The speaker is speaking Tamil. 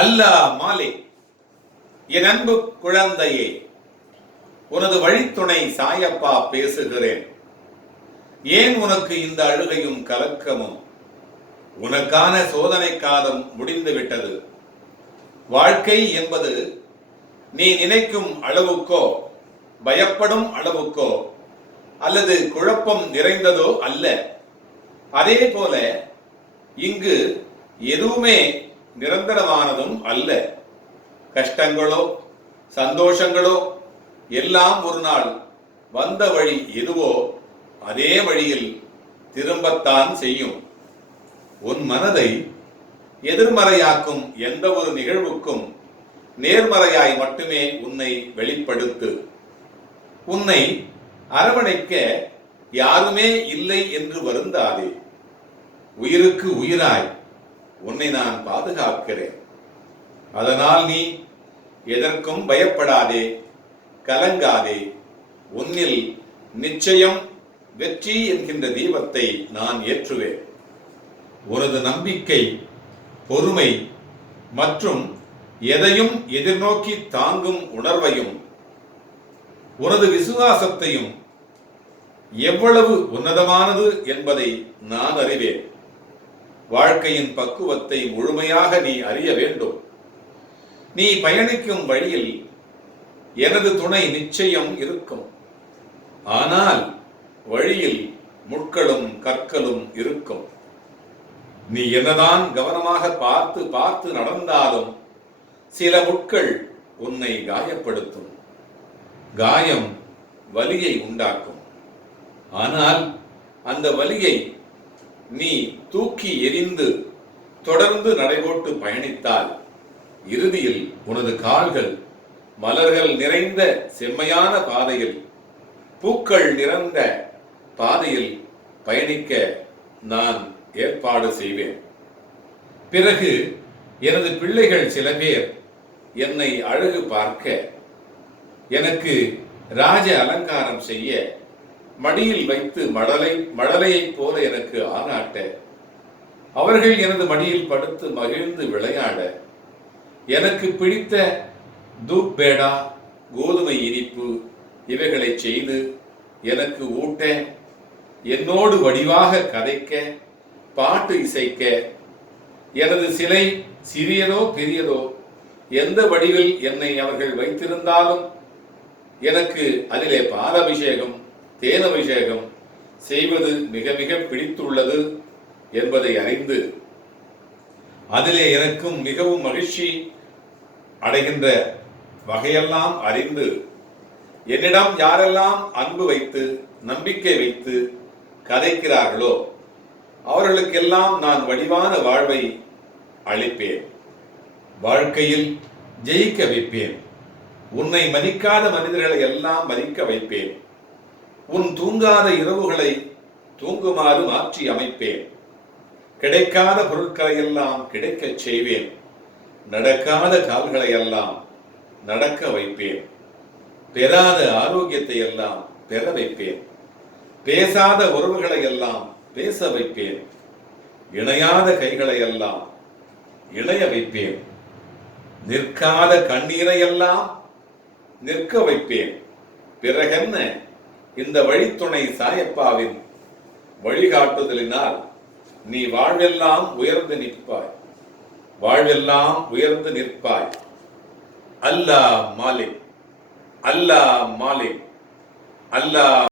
அல்லாஹ் மாலிக். என் அன்பு குழந்தையே, உனது வழித்துணை சாயப்பா பேசுகிறேன். ஏன் உனக்கு இந்த அழுகையும் கலக்கமும்? உனக்கான சோதனை காலம் முடிந்துவிட்டது. வாழ்க்கை என்பது நீ நினைக்கும் அளவுக்கோ பயப்படும் அளவுக்கோ அல்லது குழப்பம் நிறைந்ததோ அல்ல. அதே போல இங்கு எதுவுமே நிரந்தரமானதும் அல்ல. கஷ்டங்களோ சந்தோஷங்களோ எல்லாம் ஒரு நாள் வந்த வழி எதுவோ அதே வழியில் திரும்பத்தான் செய்யும். உன் மனதை எதிர்மறையாக்கும் எந்த ஒரு நிகழ்வுக்கும் நேர்மறையாய் மட்டுமே உன்னை வெளிப்படுத்து. உன்னை அரவணைக்க யாருமே இல்லை என்று வருந்தாதே. உயிருக்கு உயிராய் உன்னை நான் பாதுகாக்கிறேன். அதனால் நீ எதற்கும் பயப்படாதே, கலங்காதே. உன்னில் நிச்சயம் வெற்றி என்கின்ற தீபத்தை நான் ஏற்றுவேன். உனது நம்பிக்கை, பொறுமை மற்றும் எதையும் எதிர்நோக்கி தாங்கும் உணர்வையும் உனது விசுவாசத்தையும் எவ்வளவு உன்னதமானது என்பதை நான் அறிவேன். வாழ்க்கையின் பக்குவத்தை முழுமையாக நீ அறிய வேண்டும். நீ பயணிக்கும் வழியில் எனது துணை நிச்சயம் இருக்கும். ஆனால் வழியில் முட்களும் கற்களும் இருக்கும். நீ என்னதான் கவனமாக பார்த்து பார்த்து நடந்தாலும் சில முட்கள் உன்னை காயப்படுத்தும். காயம் வலியை உண்டாக்கும். ஆனால் அந்த வலியை நீ தூக்கி எறிந்து தொடர்ந்து நடைபோட்டு பயணித்தால் இறுதியில் உனது கால்கள் மலர்கள் நிறைந்த செம்மையான பாதையில், பூக்கள் நிறைந்த பாதையில் பயணிக்க நான் ஏற்பாடு செய்வேன். பிறகு எனது பிள்ளைகள் சில பேர் என்னை அழகு பார்க்க, எனக்கு ராஜ அலங்காரம் செய்ய, மடியில் வைத்து மழலையைப் போல எனக்கு ஆராட்ட, அவர்கள் எனது மடியில் படுத்து மகிழ்ந்து விளையாட, எனக்கு பிடித்த தூப் பேடா, கோதுமை இனிப்பு இவைகளை செய்து எனக்கு ஊட்ட, என்னோடு வடிவாக கதைக்க, பாட்டு இசைக்க, எனது சிலை சிறியதோ பெரியதோ எந்த வடிவில் என்னை அவர்கள் வைத்திருந்தாலும் எனக்கு அதிலே பாலபிஷேகம், தேனபிஷேகம் செய்வது மிக மிக பிடித்துள்ளது என்பதை அறிந்து அதிலே எனக்கும் மிகவும் மகிழ்ச்சி அடைகின்ற வகையெல்லாம் அறிந்து என்னிடம் யாரெல்லாம் அன்பு வைத்து நம்பிக்கை வைத்து கதைக்கிறார்களோ அவர்களுக்கெல்லாம் நான் வடிவான வாழ்வை அளிப்பேன். வாழ்க்கையில் ஜெயிக்க வைப்பேன். உன்னை மதிக்காத மனிதர்களை எல்லாம் மதிக்க வைப்பேன். உன் தூங்காத இரவுகளை தூங்குமாறு மாற்றி அமைப்பேன். கிடைக்காத பொருட்களை எல்லாம் கிடைக்கச் செய்வேன். நடக்காத கால்களை எல்லாம் நடக்க வைப்பேன். பெறாத ஆரோக்கியத்தை எல்லாம் பெற வைப்பேன். பேசாத உறவுகளை எல்லாம் பேச வைப்பேன். இணையாத கைகளை எல்லாம் இணைய வைப்பேன். நிற்காத கண்ணீரை எல்லாம் நிற்க வைப்பேன். பிறகென்ன, இந்த வழித்துணை சாயப்பாவின் வழிகாட்டுதலினால் நீ வாழ்வெல்லாம் உயர்ந்து நிற்பாய். வாழ்வெல்லாம் உயர்ந்து நிற்பாய். அல்லாஹ் மாலிக், அல்லாஹ் மாலிக், அல்லாஹ்